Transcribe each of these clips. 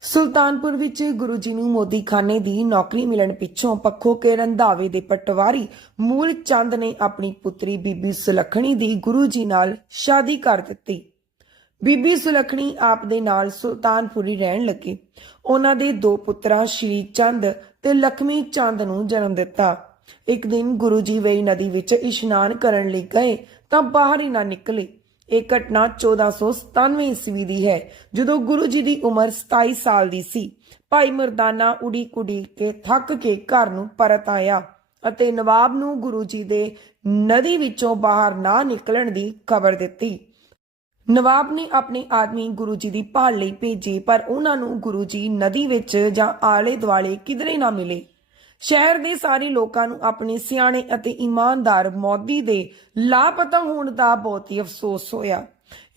ਸੁਲਤਾਨਪੁਰ ਵਿੱਚ ਗੁਰੂ ਜੀ ਨੂੰ ਮੋਦੀ ਖਾਨੇ ਦੀ ਨੌਕਰੀ ਮਿਲਣ ਪਿੱਛੋਂ ਪੱਖੋ ਕੇ ਰੰਧਾਵੇ ਦੇ ਪਟਵਾਰੀ ਮੂਲ ਚੰਦ ਨੇ ਆਪਣੀ ਪੁੱਤਰੀ ਬੀਬੀ ਸੁਲੱਖਣੀ ਦੀ ਗੁਰੂ ਜੀ ਨਾਲ ਸ਼ਾਦੀ ਕਰ ਦਿੱਤੀ। ਬੀਬੀ ਸੁਲੱਖਣੀ ਆਪ ਦੇ ਨਾਲ ਸੁਲਤਾਨਪੁਰੀ ਰਹਿਣ ਲੱਗੇ। ਉਹਨਾਂ ਦੇ ਦੋ ਪੁੱਤਰਾਂ ਸ਼੍ਰੀ ਚੰਦ ਤੇ ਲਖਮੀ ਚੰਦ ਨੂੰ ਜਨਮ ਦਿੱਤਾ। ਇੱਕ ਦਿਨ ਗੁਰੂ ਜੀ ਵੇਈ ਨਦੀ ਵਿੱਚ ਇਸ਼ਨਾਨ ਕਰਨ ਲਈ ਗਏ ਤਾਂ ਬਾਹਰ ਹੀ ਨਾ ਨਿਕਲੇ। ਇਹ ਘਟਨਾ 1497 ਈਸਵੀ ਦੀ ਹੈ, ਜਦੋਂ ਗੁਰੂ ਜੀ ਦੀ ਉਮਰ 27 ਸਾਲ ਦੀ ਸੀ। ਭਾਈ ਮਰਦਾਨਾ ਉਡੀ ਕੁੜੀ ਕੇ ਥੱਕ ਕੇ ਘਰ ਨੂੰ ਪਰਤ ਆਇਆ ਅਤੇ ਨਵਾਬ ਨੂੰ ਗੁਰੂ ਜੀ ਦੇ ਨਦੀ ਵਿੱਚੋਂ ਬਾਹਰ ਨਾ ਨਿਕਲਣ ਦੀ ਖਬਰ ਦਿੱਤੀ। ਨਵਾਬ ਨੇ ਆਪਣੇ ਆਦਮੀ ਗੁਰੂ ਜੀ ਦੀ ਭਾਲ ਲਈ ਭੇਜੇ, ਪਰ ਉਹਨਾਂ ਨੂੰ ਗੁਰੂ ਜੀ ਨਦੀ ਵਿੱਚ ਜਾਂ ਆਲੇ ਦੁਆਲੇ ਕਿਧਰੇ ਨਾ ਮਿਲੇ। ਸ਼ਹਿਰ ਦੇ ਸਾਰੇ ਲੋਕਾਂ ਨੂੰ ਆਪਣੇ ਸਿਆਣੇ ਅਤੇ ਇਮਾਨਦਾਰ ਮੌਦੀ ਦੇ ਲਾਪਤਾ ਹੋਣ ਦਾ ਬਹੁਤ ਹੀ ਅਫਸੋਸ ਹੋਇਆ।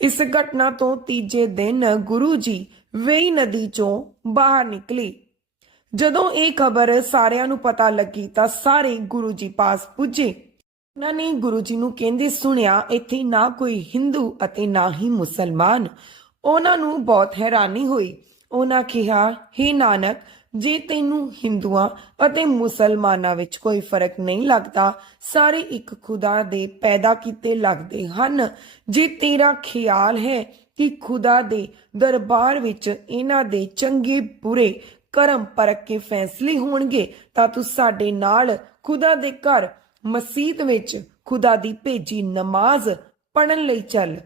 ਇਸ ਘਟਨਾ ਤੋਂ ਤੀਜੇ ਦਿਨ ਗੁਰੂ ਜੀ ਵੇਈ ਨਦੀ ਚੋਂ ਬਾਹਰ ਨਿਕਲੇ। ਜਦੋਂ ਇਹ ਖਬਰ ਸਾਰਿਆਂ ਨੂੰ ਪਤਾ ਲੱਗੀ ਤਾਂ ਸਾਰੇ ਗੁਰੂ ਜੀ ਪਾਸ ਪੁੱਜੇ। ਉਹਨਾਂ ਨੇ ਗੁਰੂ ਜੀ ਨੂੰ ਕਹਿੰਦੇ ਸੁਣਿਆ, ਇੱਥੇ ਨਾ ਕੋਈ ਹਿੰਦੂ ਅਤੇ ਨਾ ਹੀ ਮੁਸਲਮਾਨ। ਉਹਨਾਂ ਨੂੰ ਬਹੁਤ ਹੈਰਾਨੀ ਹੋਈ। ਉਹਨਾਂ ਕਿਹਾ हे ਨਾਨਕ ਜੇ ਤੈਨੂੰ ਹਿੰਦੂਆਂ ਅਤੇ ਮੁਸਲਮਾਨਾਂ ਵਿੱਚ ਕੋਈ ਫ਼ਰਕ ਨਹੀਂ ਲੱਗਦਾ, ਸਾਰੇ ਇੱਕ ਖੁਦਾ ਦੇ ਪੈਦਾ ਕੀਤੇ ਲੱਗਦੇ ਹਨ। ਜੇ ਤੇਰਾ ਖਿਆਲ ਹੈ ਕਿ ਖੁਦਾ ਦੇ ਦਰਬਾਰ ਵਿੱਚ ਇਹਨਾਂ ਦੇ ਚੰਗੇ, ਬੁਰੇ ਕਰਮ ਪਰਖ ਕੇ ਫੈਸਲੇ ਹੋਣਗੇ, ਤਾਂ ਤੂੰ ਸਾਡੇ ਨਾਲ ਖੁਦਾ ਦੇ ਘਰ ਮਸਜਿਦ ਵਿੱਚ ਖੁਦਾ ਦੀ ਭੇਜੀ ਨਮਾਜ਼ ਪੜਨ ਲਈ ਚੱਲ।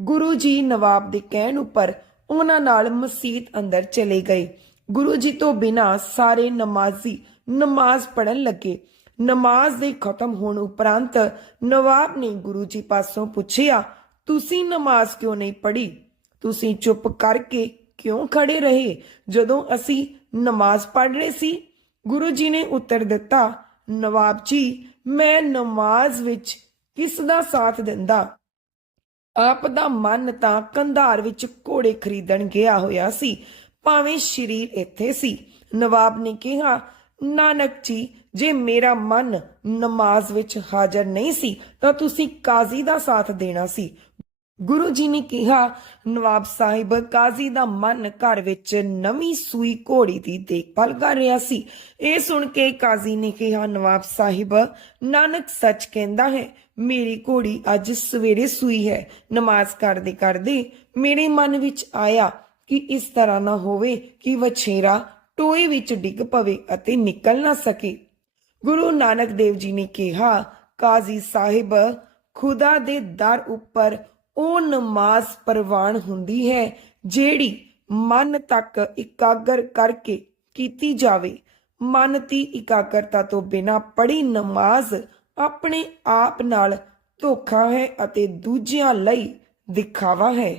ਗੁਰੂ ਜੀ ਨਵਾਬ ਦੇ ਕਹਿਣ ਉੱਪਰ ਉਹਨਾਂ ਨਾਲ ਮਸਜਿਦ ਅੰਦਰ ਚਲੇ ਗਏ। ਗੁਰੂ ਜੀ ਤੋਂ ਬਿਨਾ ਸਾਰੇ ਨਮਾਜ਼ੀ ਨਮਾਜ਼ ਪੜਨ ਲੱਗੇ। ਨਮਾਜ਼ ਦੇ ਖਤਮ ਹੋਣ ਉਪਰੰਤ ਨਵਾਬ ਨੇ ਗੁਰੂ ਜੀ ਪਾਸੋਂ ਪੁੱਛਿਆ, ਤੁਸੀਂ ਨਮਾਜ਼ ਕਿਉਂ ਨਹੀਂ ਪੜ੍ਹੀ? ਤੁਸੀਂ ਚੁੱਪ ਕਰਕੇ ਕਿਉਂ ਖੜੇ ਰਹੇ ਜਦੋਂ ਅਸੀਂ ਨਮਾਜ਼ ਪੜ੍ਹ ਰਹੇ ਸੀ? ਗੁਰੂ ਜੀ ਨੇ ਉੱਤਰ ਦਿੱਤਾ, ਨਵਾਬ ਜੀ, ਮੈਂ ਨਮਾਜ਼ ਵਿੱਚ ਕਿਸ ਦਾ ਸਾਥ ਦਿੰਦਾ? ਆਪ ਦਾ ਮਨ ਤਾਂ ਕੰਧਾਰ ਵਿੱਚ ਘੋੜੇ ਖਰੀਦਣ ਗਿਆ ਹੋਇਆ ਸੀ। ਭਾਵੇਂ ਸ਼ਰੀਰ ਇੱਥੇ ਸੀ। ਨਵਾਬ ਨੇ ਕਿਹਾ, ਨਾਨਕ ਜੀ, ਜੇ ਮੇਰਾ ਮਨ ਨਮਾਜ਼ ਵਿੱਚ ਹਾਜ਼ਰ ਨਹੀਂ ਸੀ, ਤਾਂ ਤੁਸੀਂ ਕਾਜ਼ੀ ਦਾ ਸਾਥ ਦੇਣਾ ਸੀ। ਗੁਰੂ ਜੀ ਨੇ ਕਿਹਾ, ਨਵਾਬ ਸਾਹਿਬ, ਕਾਜ਼ੀ ਦਾ ਮਨ ਘਰ ਵਿੱਚ ਨਵੀਂ ਸੂਈ ਘੋੜੀ ਦੀ ਦੇਖਭਾਲ ਕਰ ਰਿਹਾ ਸੀ। ਇਹ ਸੁਣ ਕੇ ਕਾਜ਼ੀ ਨੇ ਕਿਹਾ, ਨਵਾਬ ਸਾਹਿਬ, ਨਾਨਕ ਸੱਚ ਕਹਿੰਦਾ ਹੈ, ਮੇਰੀ ਘੋੜੀ ਅੱਜ ਸਵੇਰੇ ਸੂਈ ਹੈ। ਨਮਾਜ਼ ਕਰਦੇ ਕਰਦੇ ਮੇਰੇ ਮਨ ਵਿੱਚ ਆਇਆ ਕਿ ਇਸ ਤਰ੍ਹਾਂ ਨਾ ਹੋਵੇ ਕਿ ਵਛੇਰਾ ਟੋਏ ਵਿੱਚ ਡਿੱਗ ਪਵੇ ਅਤੇ ਨਿਕਲ ਨਾ ਸਕੇ। ਗੁਰੂ ਨਾਨਕ ਦੇਵ ਜੀ ਨੇ ਕਿਹਾ, ਕਾਜ਼ੀ ਸਾਹਿਬ, ਖੁਦਾ ਦੇ ਦਰ ਉੱਪਰ ਉਹ ਨਮਾਜ਼ ਪ੍ਰਵਾਨ ਹੁੰਦੀ ਹੈ ਜਿਹੜੀ ਮਨ ਤੱਕ ਇਕਾਗਰ ਕਰਕੇ ਕੀਤੀ ਜਾਵੇ। ਮਨ ਦੀ ਇਕਾਗਰਤਾ ਤੋਂ ਬਿਨਾ ਪੜੀ ਨਮਾਜ਼ ਆਪਣੇ ਆਪ ਨਾਲ ਧੋਖਾ ਹੈ ਅਤੇ ਦੂਜਿਆਂ ਲਈ ਦਿਖਾਵਾ ਹੈ।